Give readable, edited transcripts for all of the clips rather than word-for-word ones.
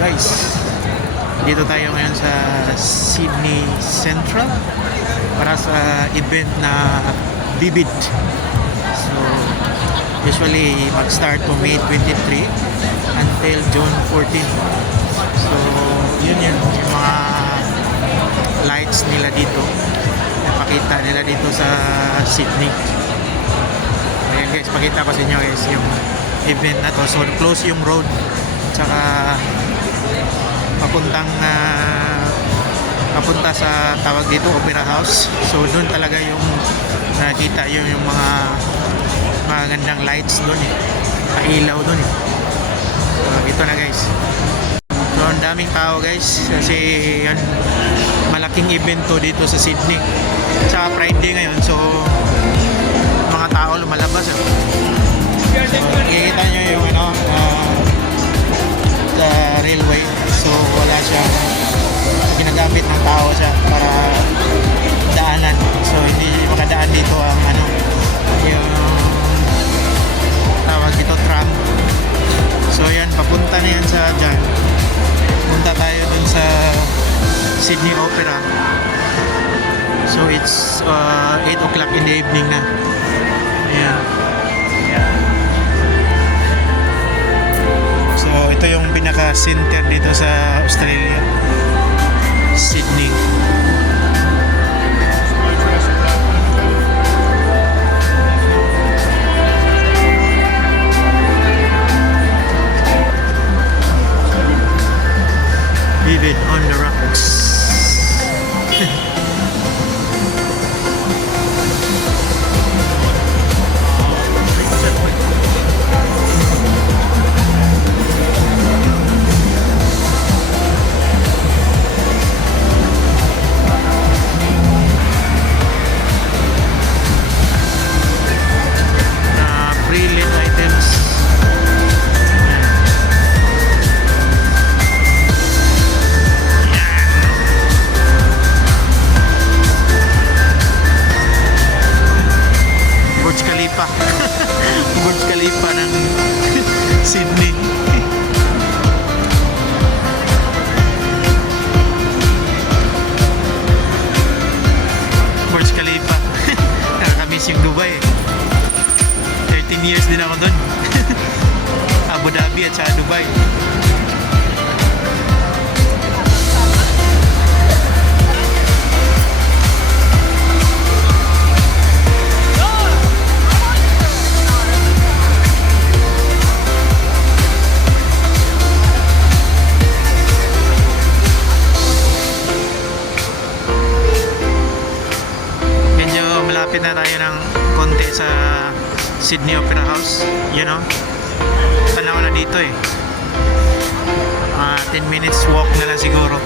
guys, dito tayo ngayon sa Sydney Central para sa event na Vivid. So usually mag-start to May 23 until June 14. So yun yung mga lights nila dito, napakita nila dito sa Sydney. Ayan guys, pakita ko sa inyo guys yung event na to. So close yung road, tsaka papunta sa tawag dito Opera House. So doon talaga yung nakita yung mga magandang lights doon pailaw doon So ito na guys. So ang daming tao guys kasi yan, malaking event to dito sa Sydney. Sa Friday ngayon, so mga tao lumalabas So makikita nyo yung sa railway. So wala siyang ginagamit ng tao siya para daanan. So hindi makadaan dito ang yung tawag dito tram. So yan, papunta na yan sa dyan. Punta tayo dun sa Sydney Opera. So it's 8 o'clock in the evening na. Ayan. So ito yung pinaka-center dito sa Australia, Sydney. Vivid on the rocks. Pre-lit items. Burj Khalifa. Burj Khalifa ng Sydney. Burj Khalifa. Nakakamiss yung Dubai 13 years din ako doon. Abu Dhabi at sa Dubai. Malapit na tayo ng konti sa Sydney Opera House. Tanaw na dito 10 minutes walk na lang siguro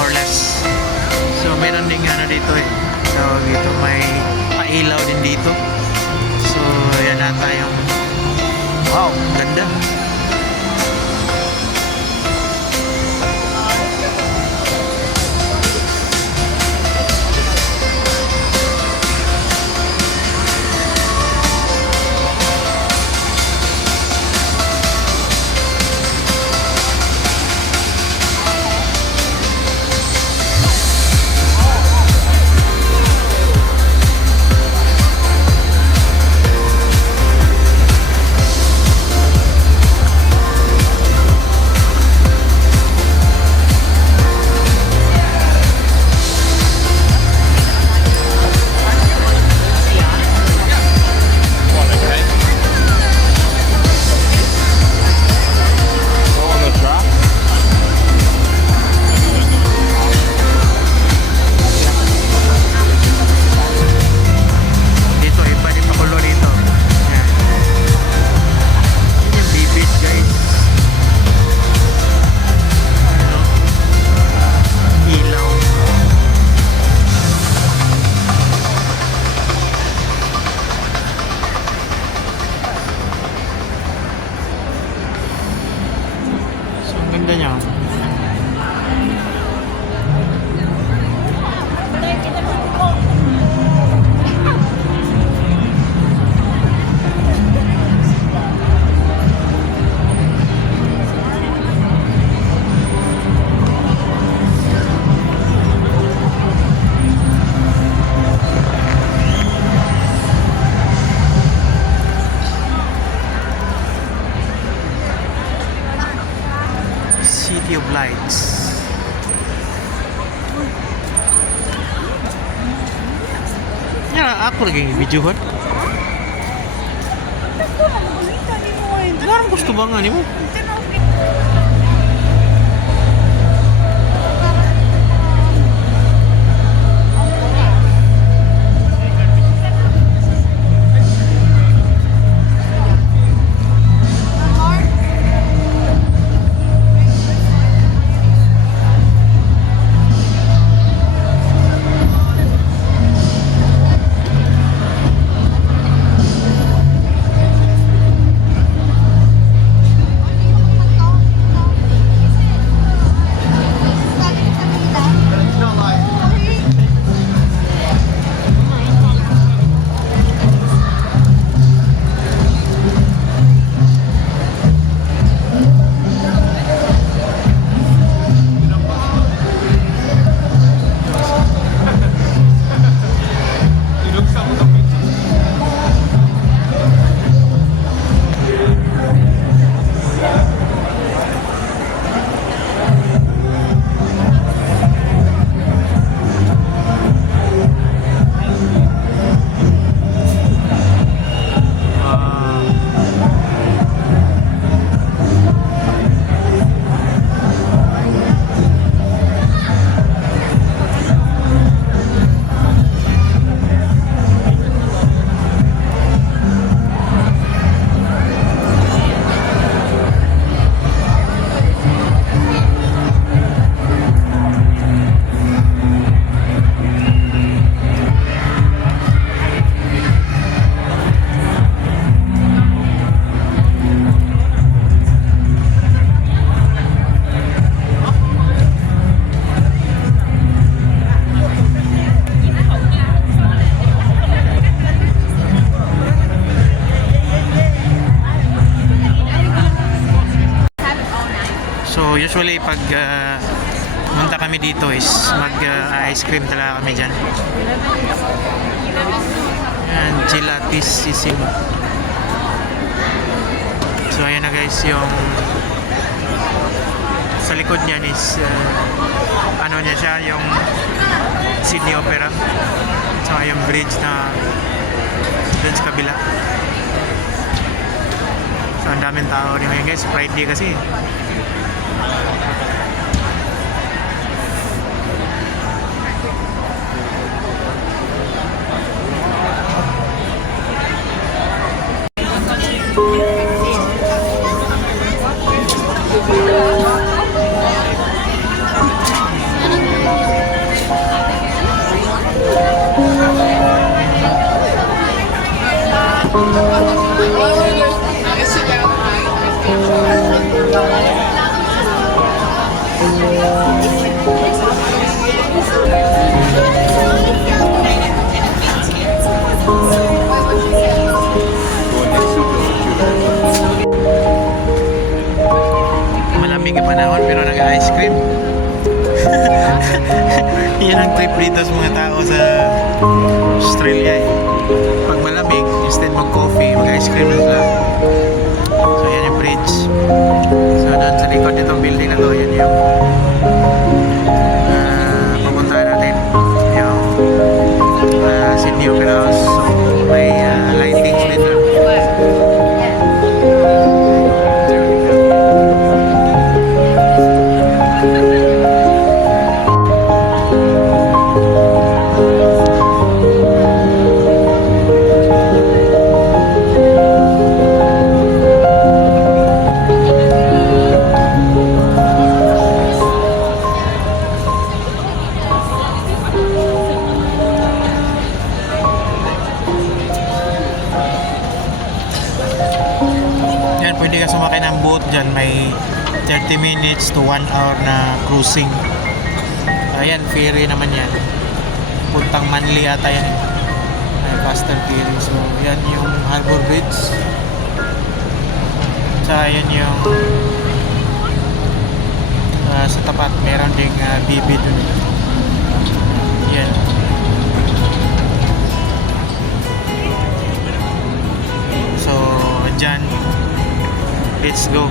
or less. So meron din dito So dito may pailaw din dito. So yan na tayong wow, ganda. Ganda niya. City of Lights. Ya, ako lagi videohan. Kenapa gusto ba nga ni mo? So usually pag punta kami dito is mag-ice cream talaga kami dyan. Yan, Gelatissimo. So ayan na guys, yung sa likod niyan is ano niya siya, yung Sydney Opera. So yung bridge na dun sa kabila. So ang daming tao rin ngayon guys, Friday kasi. Malamig ang panahon pero nag-ice cream. Yan ang trip dito sa mga tao sa Australia eh. Pag malamig, instead mag-coffee, mag-ice cream na sila. So yan yung bridge. So doon sa likod nitong building na to, yan yung pupuntahan natin. Yung Sydney Opera House. So may lightings dito. Pwede ka sumakay ng boat dyan, may 30 minutes to 1 hour na cruising. Ayan, ferry naman yan. Puntang Manly ata yan eh. May faster ferry. So, yan yung Harbour Bridge. Tsaka yan yung sa tapat, meron ding BB dun. Yan. So, dyan. Let's go.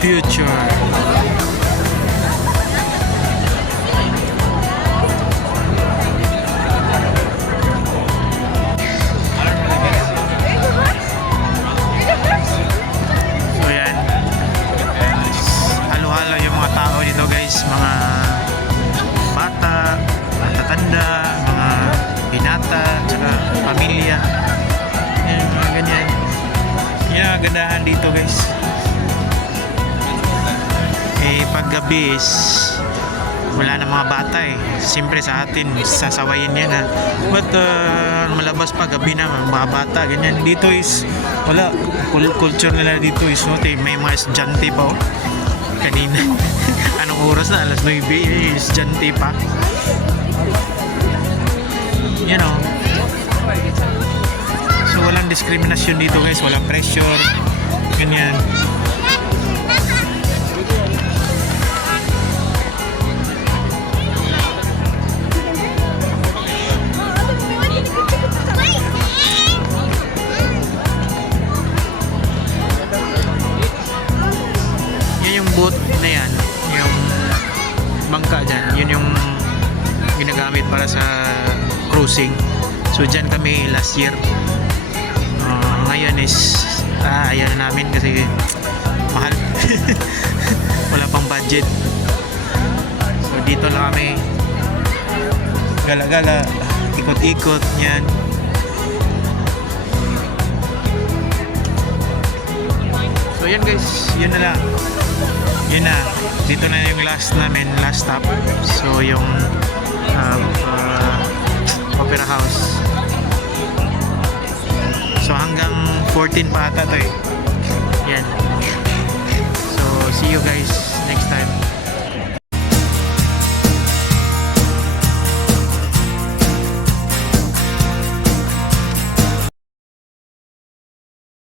future. So yan, halo-halo yung mga tao dito guys, mga bata, matatanda, mga binata, tsaka pamilya. Yan, mga ganyan. Yan ang gandahan dito guys. Eh paggabi is wala na mga bata eh. Siyempre sa atin, sasawayin yan ha. But malabas pa gabi na mga bata, ganyan. Dito is wala. Culture nila dito is no, may mga estudyante pa oh. Kanina. Anong oras na? Alas 9 eh, estudyante pa. You know. So walang diskriminasyon dito guys, walang pressure. Ganyan. Boat na yan, yung bangka dyan, yun yung ginagamit para sa cruising. So dyan kami last year. Ngayon is ayaw na namin kasi mahal. Wala pang budget. So dito na kami gala-gala, ikot-ikot yan. So yan guys, yun na lang. Yun na, dito na yung last namin, last stop. So yung Opera House. So hanggang 14 pa ata to eh. Yan. So see you guys next time.